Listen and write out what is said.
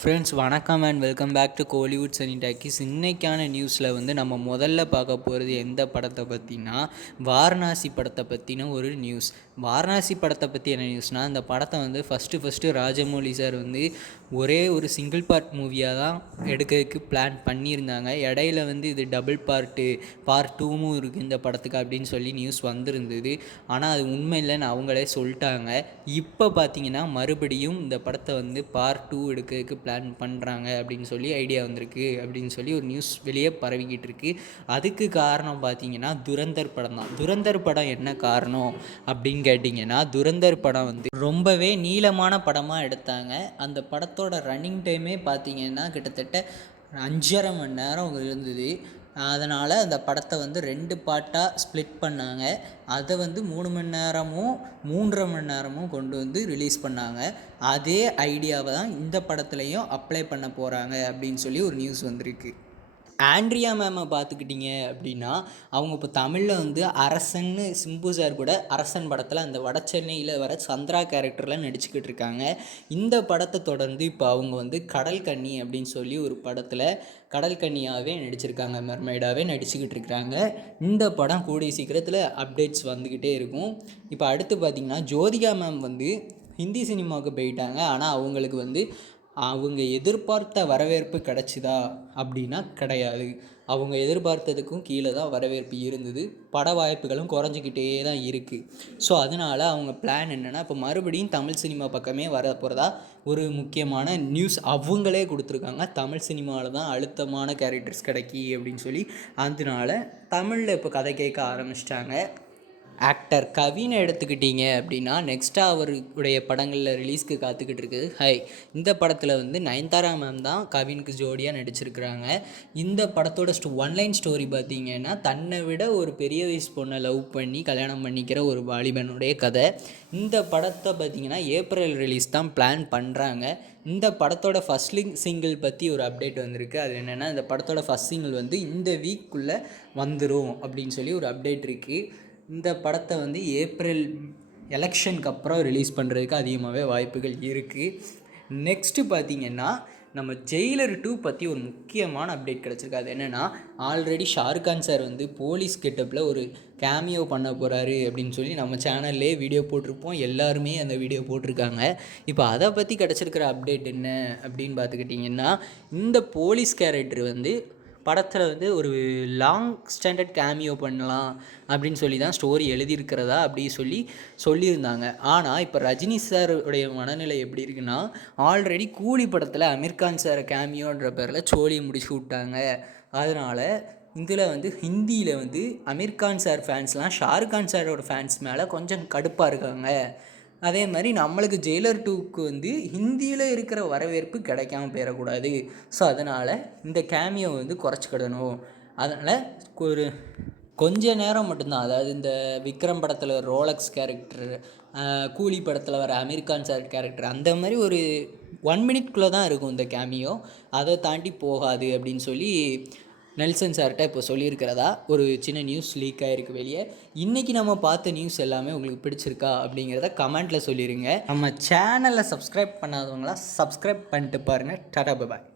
Friends வணக்கம் and welcome back to Kollywood Sani talkies. இன்றைக்கான நியூஸில் வந்து நம்ம முதல்ல பார்க்க போகிறது எந்த படத்தை பற்றினா வாரணாசி படத்தை பற்றின ஒரு நியூஸ். வாரணாசி படத்தை பற்றி என்ன நியூஸ்னால், அந்த படத்தை வந்து ஃபஸ்ட்டு ராஜமௌழி சார் வந்து ஒரே ஒரு சிங்கிள் பார்ட் மூவியாக தான் எடுக்கிறதுக்கு பிளான் பண்ணியிருந்தாங்க. இடையில வந்து இது டபுள் பார்ட் 2வும் இருக்குது இந்த படத்துக்கு அப்படின்னு சொல்லி நியூஸ் வந்திருந்தது. ஆனால் அது உண்மை இல்லைன்னு அவங்களே சொல்லிட்டாங்க. இப்போ பார்த்தீங்கன்னா மறுபடியும் இந்த படத்தை வந்து பார்ட் 2 எடுக்கிறதுக்கு பிளான் பண்ணுறாங்க அப்படின்னு சொல்லி ஐடியா வந்திருக்கு அப்படின்னு சொல்லி ஒரு நியூஸ் வெளியே பரவிக்கிட்டு இருக்குது. அதுக்கு காரணம் பார்த்தீங்கன்னா துரந்தர் படம் தான். துரந்தர் படம் என்ன காரணம் அப்படின்னு கேட்டிங்கன்னா, துரந்தர் படம் வந்து ரொம்பவே நீளமான படமாக எடுத்தாங்க. அந்த படத்தோட ரன்னிங் டைமே பார்த்தீங்கன்னா கிட்டத்தட்ட 5.5 மணி நேரம் இருந்தது. அதனால் அந்த படத்தை வந்து 2 பார்ட்டாக ஸ்ப்ளிட் பண்ணாங்க. அதை வந்து 3 மணி நேரமும் 3.5 மணி நேரமும் கொண்டு வந்து ரிலீஸ் பண்ணாங்க. அதே ஐடியாவை தான் இந்த படத்துலையும் அப்ளை பண்ண போகிறாங்க அப்படின்னு சொல்லி ஒரு நியூஸ் வந்திருக்கு. ஆண்ட்ரியா மேமை பார்த்துக்கிட்டிங்க அப்படின்னா, அவங்க இப்போ தமிழில் வந்து அரசன்னு சிம்பு சார் கூட அரசன் படத்தில் அந்த வட சென்னையில் வர சந்திரா கேரக்டரில் நடிச்சுக்கிட்டு இருக்காங்க. இந்த படத்தை தொடர்ந்து இப்போ அவங்க வந்து கடல் கன்னி அப்படின்னு சொல்லி ஒரு படத்தில் கடல் கன்னியாகவே நடிச்சிருக்காங்க, மெர்மைடாகவே நடிச்சுக்கிட்டு இருக்கிறாங்க. இந்த படம் கூடிய சீக்கிரத்தில் அப்டேட்ஸ் வந்துக்கிட்டே இருக்கும். இப்போ அடுத்து பார்த்திங்கன்னா, ஜோதிகா மேம் வந்து ஹிந்தி சினிமாவுக்கு போயிட்டாங்க. ஆனால் அவங்களுக்கு வந்து அவங்க எதிர்பார்த்த வரவேற்பு கிடச்சிதா அப்படின்னா கிடையாது. அவங்க எதிர்பார்த்ததுக்கும் கீழே தான் வரவேற்பு இருந்தது. பட வாய்ப்புகளும் குறைஞ்சிக்கிட்டே தான் இருக்குது. ஸோ அதனால் அவங்க பிளான் என்னென்னா, இப்போ மறுபடியும் தமிழ் சினிமா பக்கமே வர போகிறதா ஒரு முக்கியமான நியூஸ் அவங்களே கொடுத்துருக்காங்க. தமிழ் சினிமாவில் தான் அழுத்தமான கேரக்டர்ஸ் கிடைக்கி அப்படின்னு சொல்லி. அதனால தமிழில் இப்போ கதை கேட்க ஆரம்பிச்சிட்டாங்க. ஆக்டர் கவினை எடுத்துக்கிட்டிங்க அப்படின்னா, நெக்ஸ்ட்டாக அவருடைய படங்களில் ரிலீஸ்க்கு காத்துக்கிட்டு இருக்குது ஹை. இந்த படத்தில் வந்து நயன்தாரா மேம் தான் கவினுக்கு ஜோடியாக நடிச்சிருக்கிறாங்க. இந்த படத்தோட ஒன்லைன் ஸ்டோரி பார்த்திங்கன்னா, தன்னை விட ஒரு பெரிய வயசு பொண்ணை லவ் பண்ணி கல்யாணம் பண்ணிக்கிற ஒரு வாலிபனுடைய கதை. இந்த படத்தை பார்த்திங்கன்னா ஏப்ரல் ரிலீஸ் தான் பிளான் பண்ணுறாங்க. இந்த படத்தோட ஃபஸ்ட் சிங்கிள் பற்றி ஒரு அப்டேட் வந்திருக்கு. அது என்னென்னா, இந்த படத்தோட ஃபஸ்ட் சிங்கிள் வந்து இந்த வீக்குள்ளே வந்துடும் அப்படின்னு சொல்லி ஒரு அப்டேட் இருக்குது. இந்த படத்தை வந்து ஏப்ரல் எலெக்ஷனுக்கு அப்புறம் ரிலீஸ் பண்ணுறதுக்கு அதிகமாகவே வாய்ப்புகள் இருக்குது. நெக்ஸ்ட்டு பார்த்திங்கன்னா, நம்ம ஜெயிலர் 2 பற்றி ஒரு முக்கியமான அப்டேட் கிடச்சிருக்கு. அது என்னென்னா, ஆல்ரெடி ஷாருக்கான் சார் வந்து போலீஸ் கெட்டப்பில் ஒரு கேமியோ பண்ண போகிறாரு அப்படின்னு சொல்லி நம்ம சேனல்லே வீடியோ போட்டிருப்போம். எல்லாருமே அந்த வீடியோ போட்டிருக்காங்க. இப்போ அதை பற்றி கிடச்சிருக்கிற அப்டேட் என்ன அப்படின்னு பார்த்துக்கிட்டிங்கன்னா, இந்த போலீஸ் கேரக்டர் வந்து படத்தில் வந்து ஒரு லாங் ஸ்டாண்டர்ட் கேமியோ பண்ணலாம் அப்படின்னு சொல்லி தான் ஸ்டோரி எழுதியிருக்கிறதா அப்படி சொல்லியிருந்தாங்க. ஆனால் இப்போ ரஜினி சாருடைய மனநிலை எப்படி இருக்குன்னா, ஆல்ரெடி கூலி படத்தில் அமீர்கான் சாரை கேமியோன்ற பேரில் சோழியை முடிச்சு விட்டாங்க. அதனால் இதில் வந்து ஹிந்தியில் வந்து அமீர்கான் சார் ஃபேன்ஸ்லாம் ஷாருக்கான் சாரோட ஃபேன்ஸ் மேலே கொஞ்சம் கடுப்பாக இருக்காங்க. அதே மாதிரி நம்மளுக்கு ஜெயிலர் 2க்கு வந்து ஹிந்தியில் இருக்கிற வரவேற்பு கிடைக்காம போயிடக்கூடாது. ஸோ அதனால் இந்த கேமியோ வந்து குறைச்சிக்கிடணும். அதனால் ஒரு கொஞ்ச நேரம் மட்டும்தான், அதாவது இந்த விக்ரம் படத்தில் ரோலக்ஸ் கேரக்டர், கூலி படத்தில் வர அமீர்கான் சார் கேரக்டர், அந்த மாதிரி ஒரு 1 மினிட்குள்ளே தான் இருக்கும் இந்த கேமியோ. அதை தாண்டி போகாது அப்படின்னு சொல்லி நெல்சன் சார்கிட்ட இப்போ சொல்லியிருக்கிறதா ஒரு சின்ன நியூஸ் லீக் ஆகிருக்கு வெளியே. இன்றைக்கி நம்ம பார்த்த நியூஸ் எல்லாமே உங்களுக்கு பிடிச்சிருக்கா அப்படிங்கிறத கமெண்ட்டில் சொல்லிடுங்க. நம்ம சேனலை சப்ஸ்கிரைப் பண்ணாதவங்களாம் சப்ஸ்கிரைப் பண்ணிட்டு பாருங்கள். டாடா பாய்.